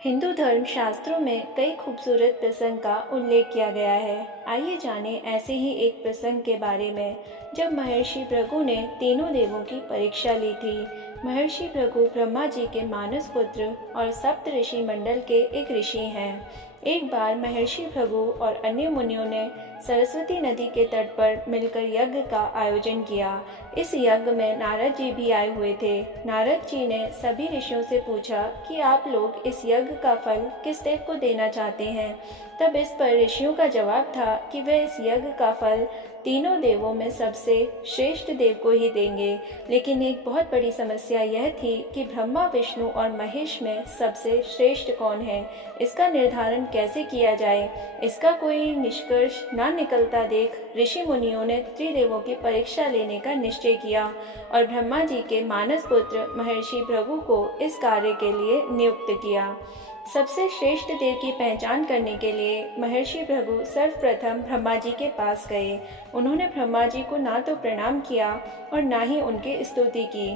हिंदू धर्म शास्त्रों में कई खूबसूरत प्रसंग का उल्लेख किया गया है। आइए जानें ऐसे ही एक प्रसंग के बारे में जब महर्षि भृगु ने तीनों देवों की परीक्षा ली थी। महर्षि भृगु ब्रह्मा जी के मानस पुत्र और सप्त ऋषि मंडल के एक ऋषि हैं। एक बार महर्षि भृगु और अन्य मुनियों ने सरस्वती नदी के तट पर मिलकर यज्ञ का आयोजन किया। इस यज्ञ में नारद जी भी आए हुए थे। नारद जी ने सभी ऋषियों से पूछा कि आप लोग इस यज्ञ का फल किस देव को देना चाहते हैं। तब इस पर ऋषियों का जवाब था कि वे इस यज्ञ का फल तीनों देवों में सबसे श्रेष्ठ देव को ही देंगे। लेकिन एक बहुत बड़ी समस्या यह थी कि ब्रह्मा, विष्णु और महेश में सबसे श्रेष्ठ कौन है, इसका निर्धारण कैसे किया जाए। इसका कोई निष्कर्ष न निकलता देख ऋषि मुनियों ने त्रिदेवों की परीक्षा लेने का निश्चय किया और ब्रह्मा जी के मानस पुत्र महर्षि भृगु को इस कार्य के लिए नियुक्त किया। सबसे श्रेष्ठ देव की पहचान करने के लिए महर्षि भृगु सर्वप्रथम ब्रह्मा जी के पास गए। उन्होंने ब्रह्मा जी को ना तो प्रणाम किया और ना ही उनकी स्तुति की।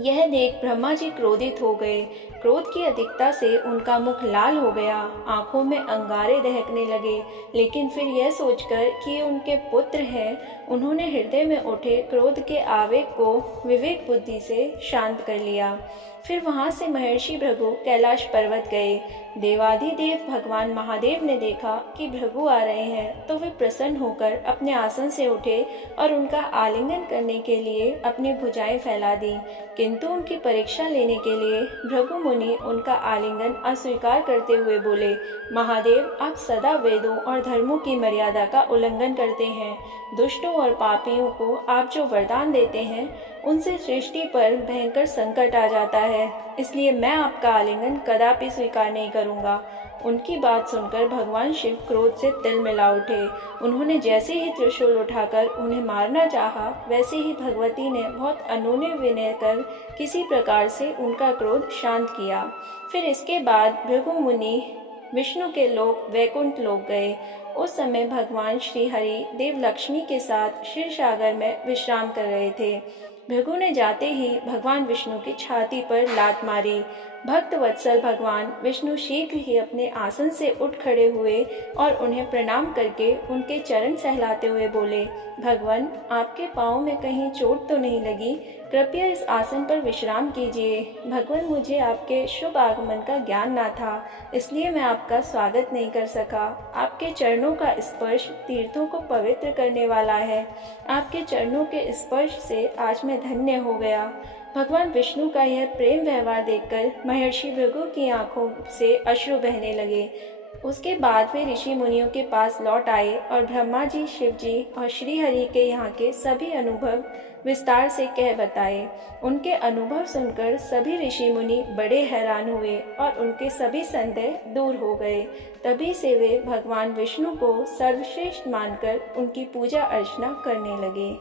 यह देख ब्रह्मा जी क्रोधित हो गए। क्रोध की अधिकता से उनका मुख लाल हो गया, आंखों में अंगारे दहकने लगे। लेकिन फिर यह सोचकर कि उनके पुत्र हैं, उन्होंने हृदय में उठे क्रोध के आवेग को विवेक बुद्धि से शांत कर लिया। फिर वहां से महर्षि भृगु कैलाश पर्वत गए। देवाधिदेव भगवान महादेव ने देखा कि भृगु आ रहे हैं तो वे प्रसन्न होकर अपने आसन से उठे और उनका आलिंगन करने के लिए अपनी भुजाएं फैला दी। किंतु उनकी परीक्षा लेने के लिए भृगु मुनि उनका आलिंगन अस्वीकार करते हुए बोले, महादेव, आप सदा वेदों और धर्मों की मर्यादा का उल्लंघन करते हैं। दुष्टों और पापियों को आप जो वरदान देते हैं उनसे सृष्टि पर भयंकर संकट आ जाता है, इसलिए मैं आपका आलिंगन कदापि स्वीकार नहीं करूंगा। उनकी बात सुनकर भगवान शिव क्रोध से तिलमिला उठे। उन्होंने जैसे ही त्रिशूल उठाकर उन्हें मारना चाहा, वैसे ही भगवती ने बहुत अनुनय विनय कर किसी प्रकार से उनका क्रोध शांत किया। फिर इसके बाद भृगु मुनि विष्णु के लोक वैकुंठ लोक गए। उस समय भगवान श्री हरि देव लक्ष्मी के साथ क्षीर सागर में विश्राम कर रहे थे। भृगु ने जाते ही भगवान विष्णु की छाती पर लात मारी। भक्त वत्सल भगवान विष्णु शीघ्र ही अपने आसन से उठ खड़े हुए और उन्हें प्रणाम करके उनके चरण सहलाते हुए बोले, भगवान, आपके पाँव में कहीं चोट तो नहीं लगी? कृपया इस आसन पर विश्राम कीजिए। भगवान, मुझे आपके शुभ आगमन का ज्ञान ना था, इसलिए मैं आपका स्वागत नहीं कर सका। आपके चरणों का स्पर्श तीर्थों को पवित्र करने वाला है। आपके चरणों के स्पर्श से आज मैं धन्य हो गया। भगवान विष्णु का यह प्रेम व्यवहार देखकर महर्षि भृगु की आंखों से अश्रु बहने लगे। उसके बाद वे ऋषि मुनियों के पास लौट आए और ब्रह्मा जी, शिव जी और श्री हरि के यहाँ के सभी अनुभव विस्तार से कह बताए। उनके अनुभव सुनकर सभी ऋषि मुनि बड़े हैरान हुए और उनके सभी संदेह दूर हो गए। तभी से वे भगवान विष्णु को सर्वश्रेष्ठ मानकर उनकी पूजा अर्चना करने लगे।